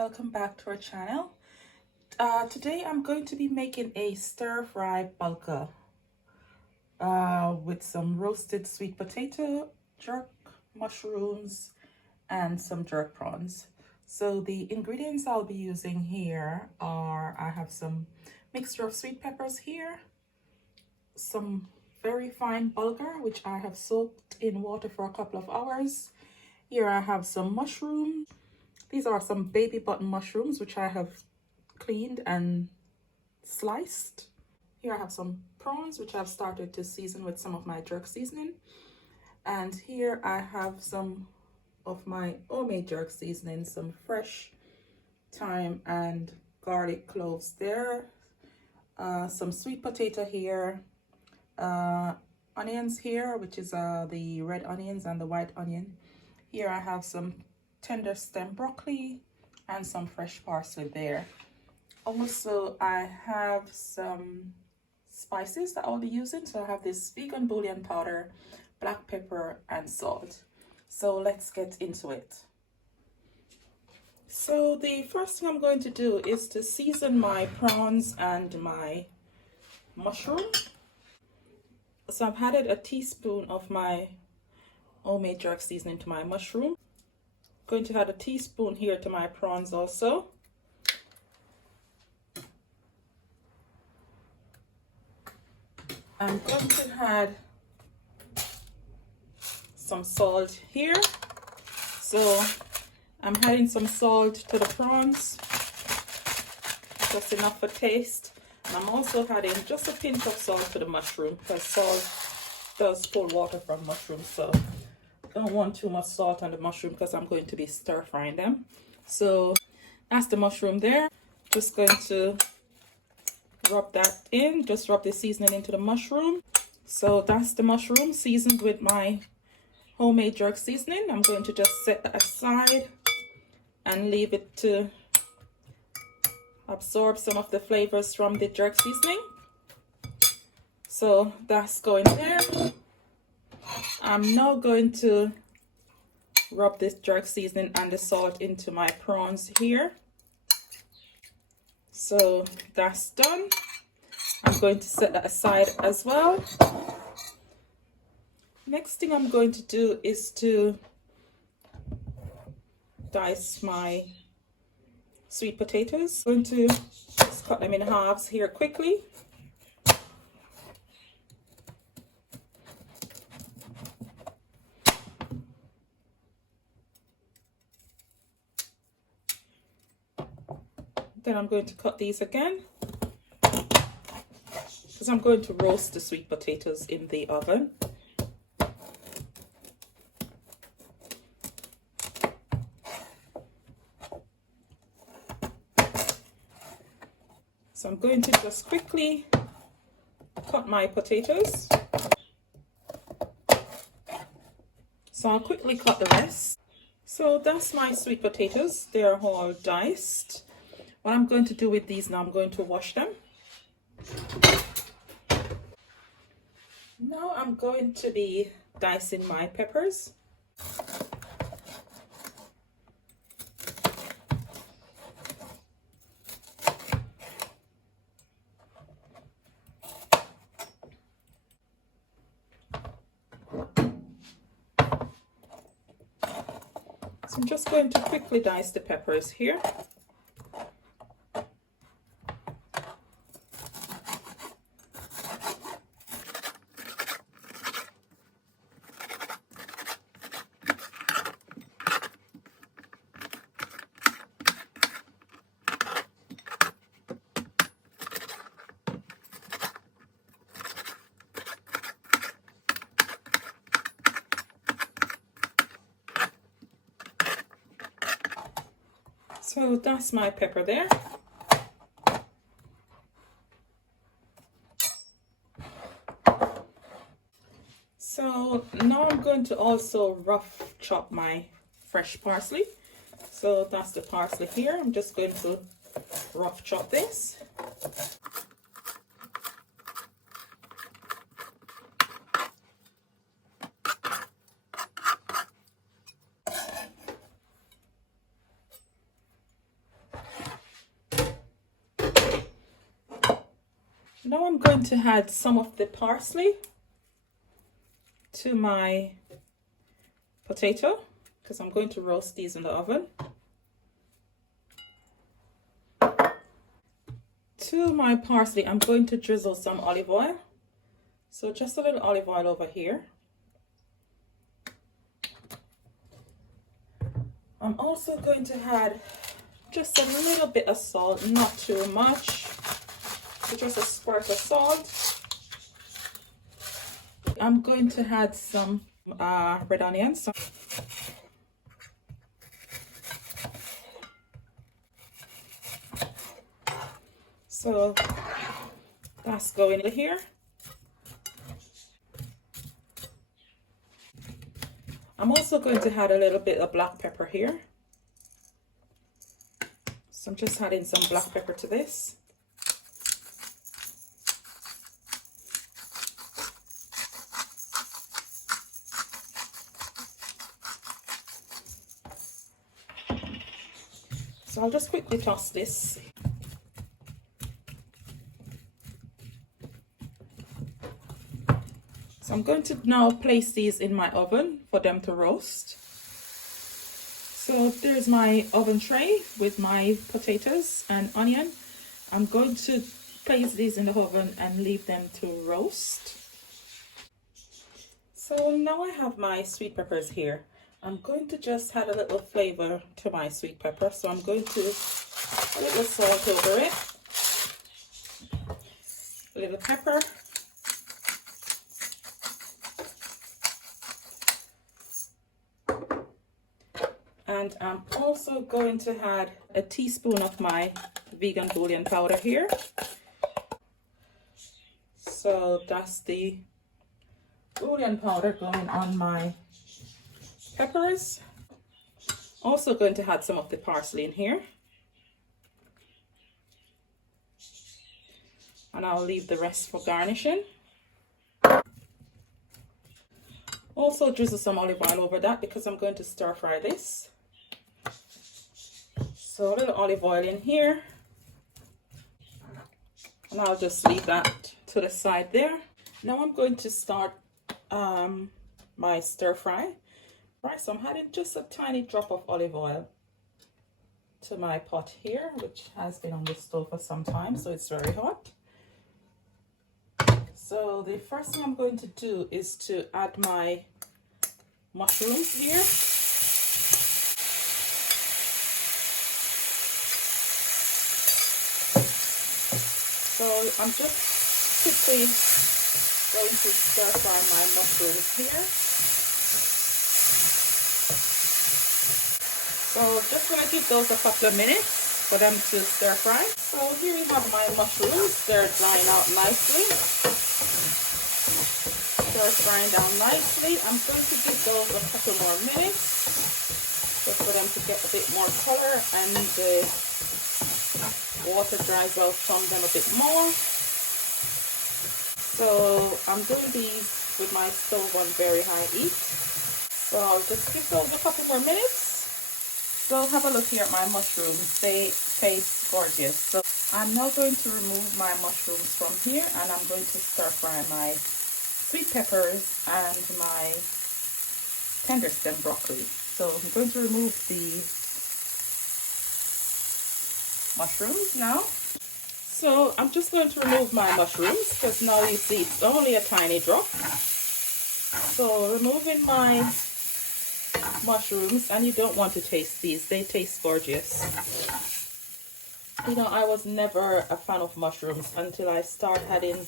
welcome back to our channel. Today I'm going to be making a stir-fry bulgur with some roasted sweet potato, jerk mushrooms, and some jerk prawns. So the ingredients I'll be using here are, I have some mixture of sweet peppers here, some very fine bulgur which I have soaked in water for a couple of hours. Here I have some mushrooms. These are some baby button mushrooms which I have cleaned and sliced. Here I have some prawns which I've started to season with some of my jerk seasoning. And here I have some of my homemade jerk seasoning, some fresh thyme and garlic cloves there, some sweet potato here, onions here, which is the red onions and the white onion. Here I have some tender stem broccoli and some fresh parsley there. Also, I have some spices that I'll be using. So I have this vegan bouillon powder, black pepper, and salt. So let's get into it. So the first thing I'm going to do is to season my prawns and my mushroom. So I've added a teaspoon of my homemade jerk seasoning to my mushroom. Going to add a teaspoon here to my prawns also. I'm going to add some salt here. So I'm adding some salt to the prawns, just enough for taste. And I'm also adding just a pinch of salt to the mushroom because salt does pull water from mushrooms. So don't want too much salt on the mushroom because I'm going to be stir frying them. So that's the mushroom there. Just going to rub that in, just rub the seasoning into the mushroom. So that's the mushroom seasoned with my homemade jerk seasoning. I'm going to just set that aside and leave it to absorb some of the flavors from the jerk seasoning. So that's going there. I'm now going to rub this jerk seasoning and the salt into my prawns here. So that's done. I'm going to set that aside as well. Next thing I'm going to do is to dice my sweet potatoes. I'm going to just cut them in halves here quickly. Then I'm going to cut these again because I'm going to roast the sweet potatoes in the oven. So I'm going to just quickly cut my potatoes. So I'll quickly cut the rest. So that's my sweet potatoes. They're all diced. What I'm going to do with these now, I'm going to wash them. Now I'm going to be dicing my peppers. So I'm just going to quickly dice the peppers here. So that's my pepper there. So now I'm going to also rough chop my fresh parsley. So that's the parsley here. I'm just going to rough chop this. Now I'm going to add some of the parsley to my potato because I'm going to roast these in the oven. To my parsley, I'm going to drizzle some olive oil. So just a little olive oil over here. I'm also going to add just a little bit of salt, not too much. So just a squirt of salt. I'm going to add some red onions. So that's going in here. I'm also going to add a little bit of black pepper here. So I'm just adding some black pepper to this. So I'll just quickly toss this. So I'm going to now place these in my oven for them to roast. So there's my oven tray with my potatoes and onion. I'm going to place these in the oven and leave them to roast. So now I have my sweet peppers here. I'm going to just add a little flavor to my sweet pepper. So I'm going to a little salt over it, a little pepper, and I'm also going to add a teaspoon of my vegan bouillon powder here. So that's the bouillon powder going on my peppers. Also going to add some of the parsley in here. And I'll leave the rest for garnishing. Also drizzle some olive oil over that because I'm going to stir fry this. So a little olive oil in here. And I'll just leave that to the side there. Now I'm going to start my stir fry. Right, so I'm adding just a tiny drop of olive oil to my pot here, which has been on the stove for some time, so it's very hot. So the first thing I'm going to do is to add my mushrooms here. So I'm just quickly going to stir fry my mushrooms here. So just going to give those a couple of minutes for them to stir fry. So here we have my mushrooms. They're drying out nicely. They're frying down nicely. I'm going to give those a couple more minutes just for them to get a bit more color and the water dries out from them a bit more. So I'm doing these with my stove on very high heat. So I'll just give those a couple more minutes. So have a look here at my mushrooms. They taste gorgeous. So I'm now going to remove my mushrooms from here and I'm going to stir fry my sweet peppers and my tender stem broccoli. So I'm going to remove the mushrooms now. So I'm just going to remove my mushrooms because now you see it's only a tiny drop. So removing my mushrooms, and you don't want to taste these, they taste gorgeous. You know, I was never a fan of mushrooms until I started adding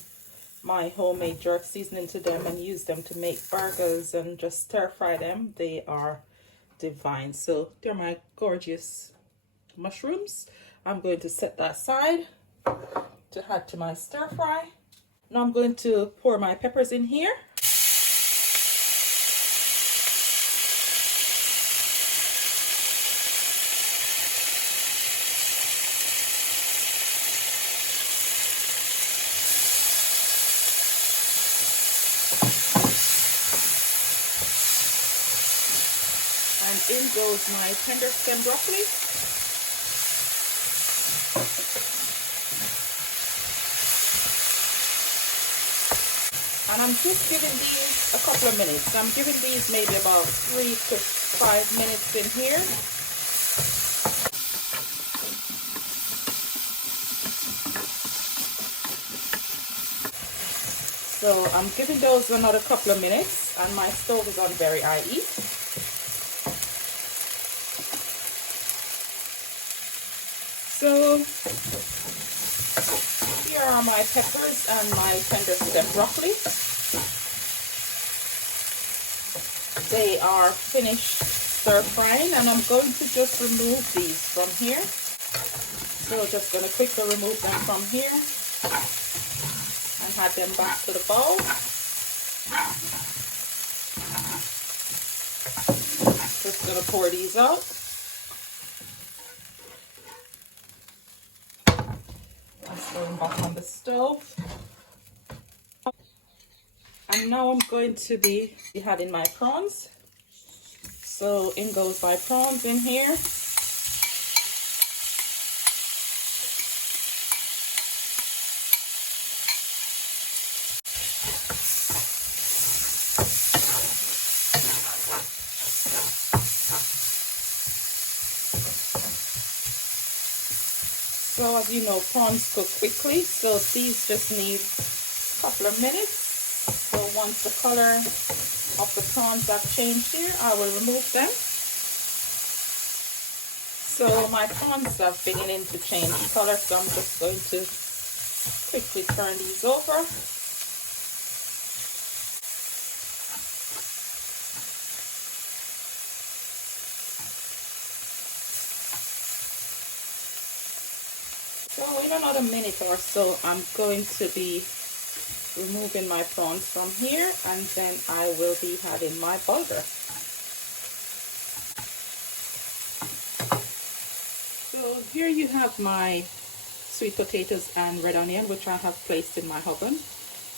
my homemade jerk seasoning to them and use them to make burgers and just stir fry them. They are divine. So they're my gorgeous mushrooms. I'm going to set that aside to add to my stir fry. Now I'm going to pour my peppers in here. And in goes my tender stem broccoli. And I'm just giving these a couple of minutes. I'm giving these maybe about 3 to 5 minutes in here. So I'm giving those another couple of minutes, and my stove is on very high heat. So here are my peppers and my tender stem broccoli. They are finished stir frying, and I'm going to just remove these from here. So just going to quickly remove them from here and add them back to the bowl. Just going to pour these out. Going back on the stove. And now I'm going to be adding my prawns. So in goes my prawns in here. So as you know, prawns cook quickly, so these just need a couple of minutes. So once the color of the prawns have changed here, I will remove them. So my prawns are beginning to change color, so I'm just going to quickly turn these over. So in another minute or so, I'm going to be removing my prawns from here, and then I will be adding my bulgur. So here you have my sweet potatoes and red onion, which I have placed in my oven.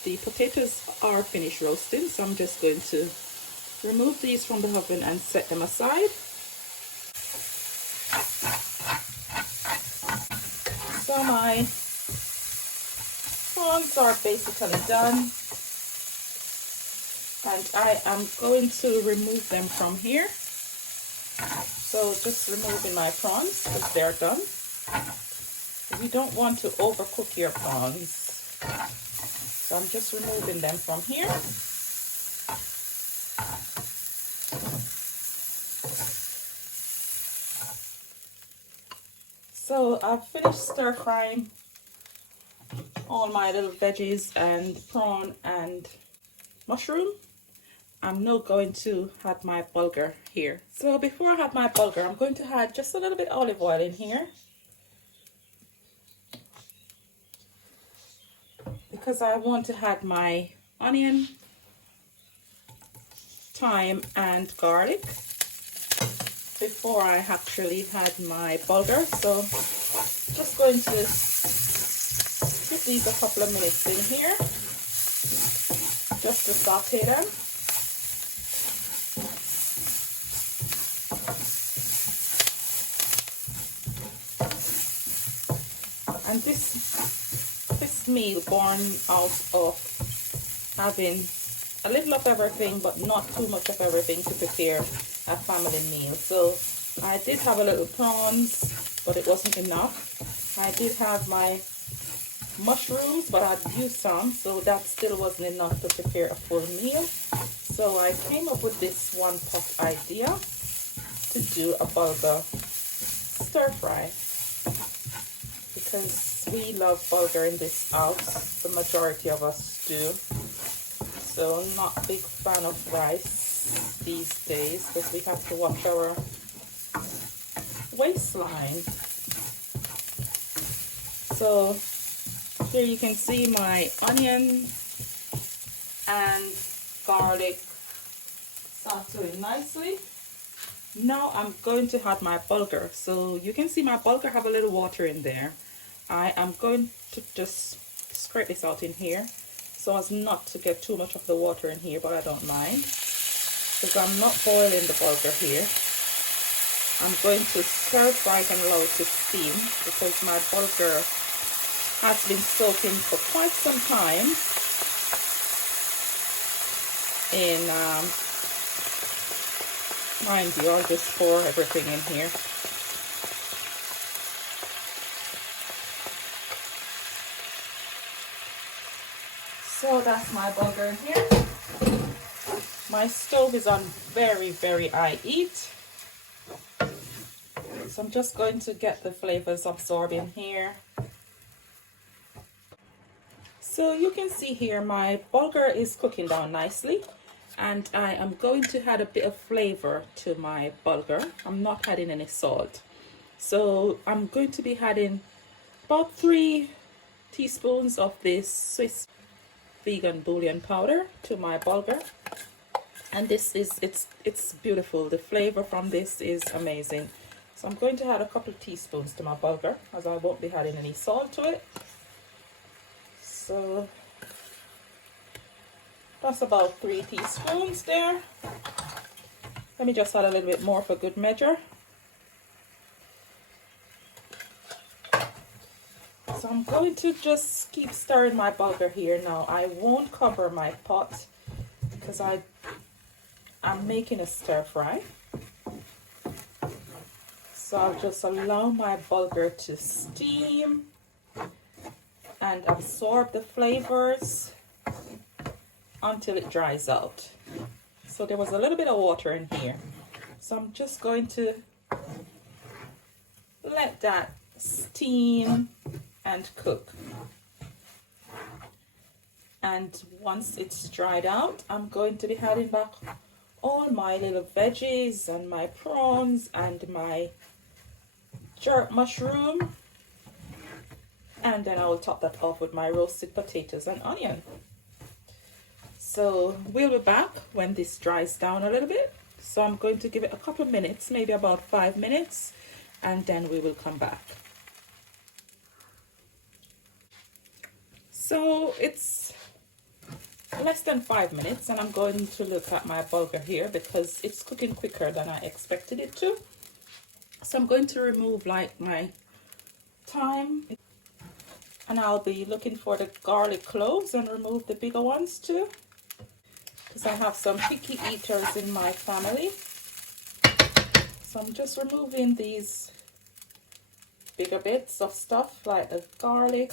The potatoes are finished roasting, so I'm just going to remove these from the oven and set them aside. So my prawns are basically done, and I am going to remove them from here. So just removing my prawns because they're done. You don't want to overcook your prawns, so I'm just removing them from here. So I've finished stir frying all my little veggies and prawn and mushroom. I'm now going to add my bulgur here. So before I add my bulgur, I'm going to add just a little bit olive oil in here, because I want to add my onion, thyme and garlic before I actually add my bulgur. So just going to give these a couple of minutes in here just to saute them. And this meal born out of having a little of everything but not too much of everything to prepare a family meal. So I did have a little prawns, but it wasn't enough. I did have my mushrooms, but I'd used some, so that still wasn't enough to prepare a full meal. So I came up with this one pot idea to do a bulgur stir fry, because we love bulgur in this house. The majority of us do. So not a big fan of rice these days because we have to watch our waistline. So here you can see my onion and garlic sauteing nicely. Now I'm going to add my bulgur. So you can see my bulgur have a little water in there. I am going to just scrape this out in here so as not to get too much of the water in here, but I don't mind because I'm not boiling the bulgur here. I'm going to stir fry and allow it to steam because my bulgur has been soaking for quite some time. in, mind you, I'll just pour everything in here. So that's my bulgur in here. My stove is on very, very high heat. So I'm just going to get the flavors absorbed in here. So you can see here my bulgur is cooking down nicely, and I am going to add a bit of flavor to my bulgur. I'm not adding any salt. So I'm going to be adding about 3 teaspoons of this Swiss vegan bouillon powder to my bulgur. And this is, it's beautiful. The flavor from this is amazing. So I'm going to add a couple of teaspoons to my bulgur, as I won't be adding any salt to it. So that's about 3 teaspoons there. Let me just add a little bit more for good measure. So I'm going to just keep stirring my bulgur here now. I won't cover my pot because I'm making a stir fry. So I'll just allow my bulgur to steam and absorb the flavors until it dries out. So there was a little bit of water in here. So I'm just going to let that steam and cook. And once it's dried out, I'm going to be adding back all my little veggies and my prawns and my jerk mushroom, and then I will top that off with my roasted potatoes and onion. So we'll be back when this dries down a little bit. So I'm going to give it a couple of minutes, maybe about 5 minutes, and then we will come back. So it's less than 5 minutes, and I'm going to look at my bulgur here because it's cooking quicker than I expected it to. So I'm going to remove like my thyme, and I'll be looking for the garlic cloves and remove the bigger ones too, because I have some picky eaters in my family. So I'm just removing these bigger bits of stuff like the garlic,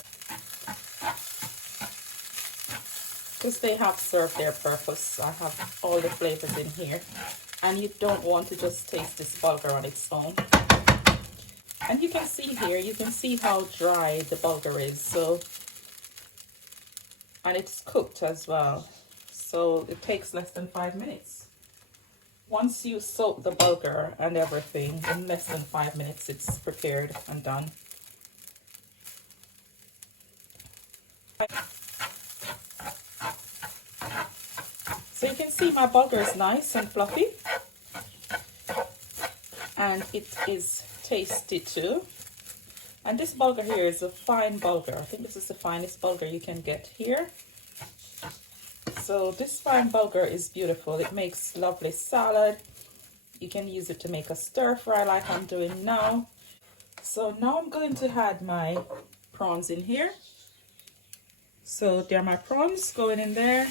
because they have served their purpose. I have all the flavors in here, and you don't want to just taste this bulgur on its own. And you can see here, you can see how dry the bulgur is. So, and it's cooked as well. So it takes less than 5 minutes. Once you soak the bulgur and everything, in less than 5 minutes, it's prepared and done. So you can see my bulgur is nice and fluffy, and it is tasty too. And this bulgur here is a fine bulgur. I think this is the finest bulgur you can get here. So this fine bulgur is beautiful. It makes lovely salad. You can use it to make a stir fry like I'm doing now. So now I'm going to add my prawns in here. So there are my prawns going in there.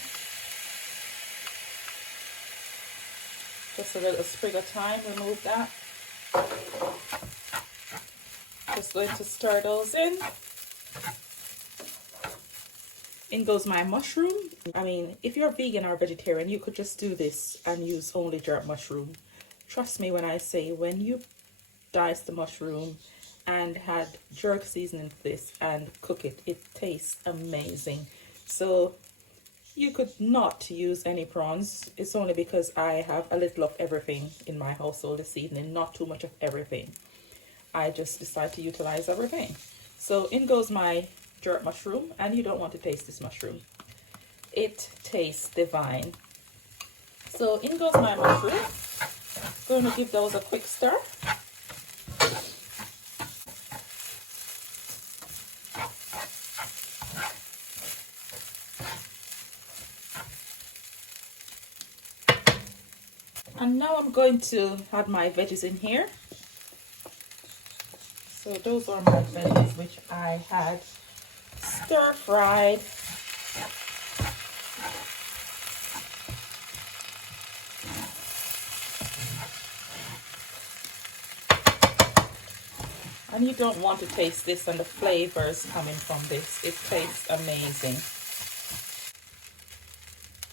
Just a little sprig of thyme, remove that. Just going to stir those in. In goes my mushroom. I mean, if you're vegan or vegetarian, you could just do this and use only jerk mushroom. Trust me when I say, when you dice the mushroom and add jerk seasoning to this and cook it, it tastes amazing. So you could not use any prawns. It's only because I have a little of everything in my household this evening, not too much of everything. I just decided to utilize everything. So in goes my jerk mushroom, and you don't want to taste this mushroom. It tastes divine. So in goes my mushroom. Going to give those a quick stir. And now I'm going to add my veggies in here. So those are my veggies which I had stir fried. And you don't want to taste this and the flavors coming from this. It tastes amazing.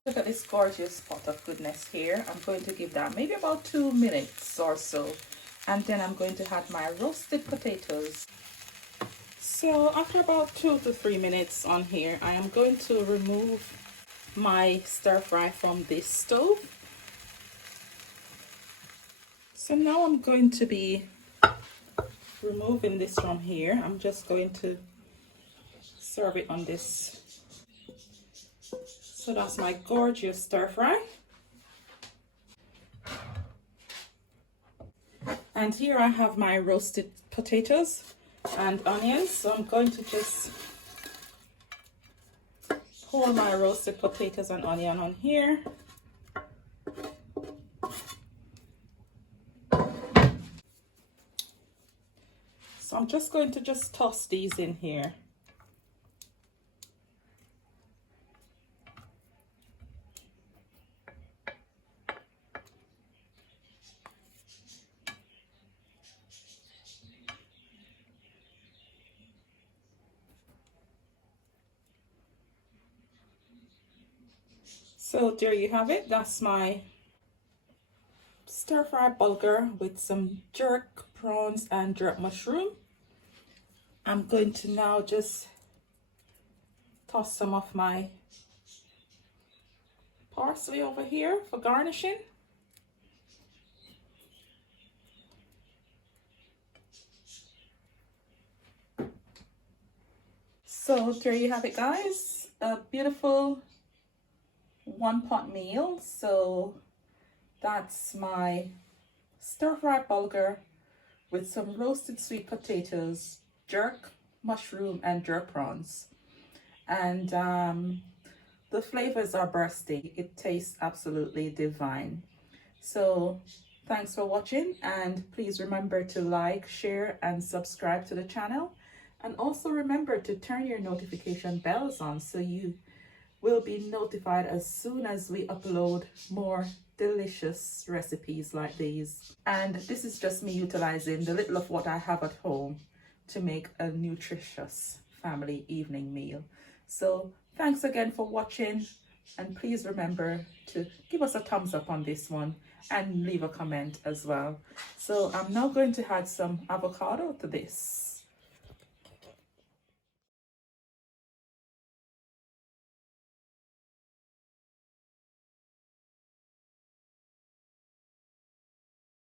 Look at this gorgeous pot of goodness here. I'm going to give that maybe about 2 minutes or so. And then I'm going to add my roasted potatoes. So after about 2 to 3 minutes on here, I am going to remove my stir fry from this stove. So now I'm going to be removing this from here. I'm just going to serve it on this. So that's my gorgeous stir fry. And here I have my roasted potatoes and onions. So I'm going to just pour my roasted potatoes and onion on here. So I'm just going to just toss these in here. So there you have it. That's my stir fry bulgur with some jerk prawns and jerk mushroom. I'm going to now just toss some of my parsley over here for garnishing. So there you have it, guys. A beautiful one-pot meal. So that's my stir-fry bulgur with some roasted sweet potatoes, jerk mushroom and jerk prawns. And the flavors are bursting. It tastes absolutely divine. So thanks for watching, and please remember to like, share and subscribe to the channel. And also remember to turn your notification bells on so you will be notified as soon as we upload more delicious recipes like these. And this is just me utilizing the little of what I have at home to make a nutritious family evening meal. So thanks again for watching, and please remember to give us a thumbs up on this one and leave a comment as well. So I'm now going to add some avocado to this.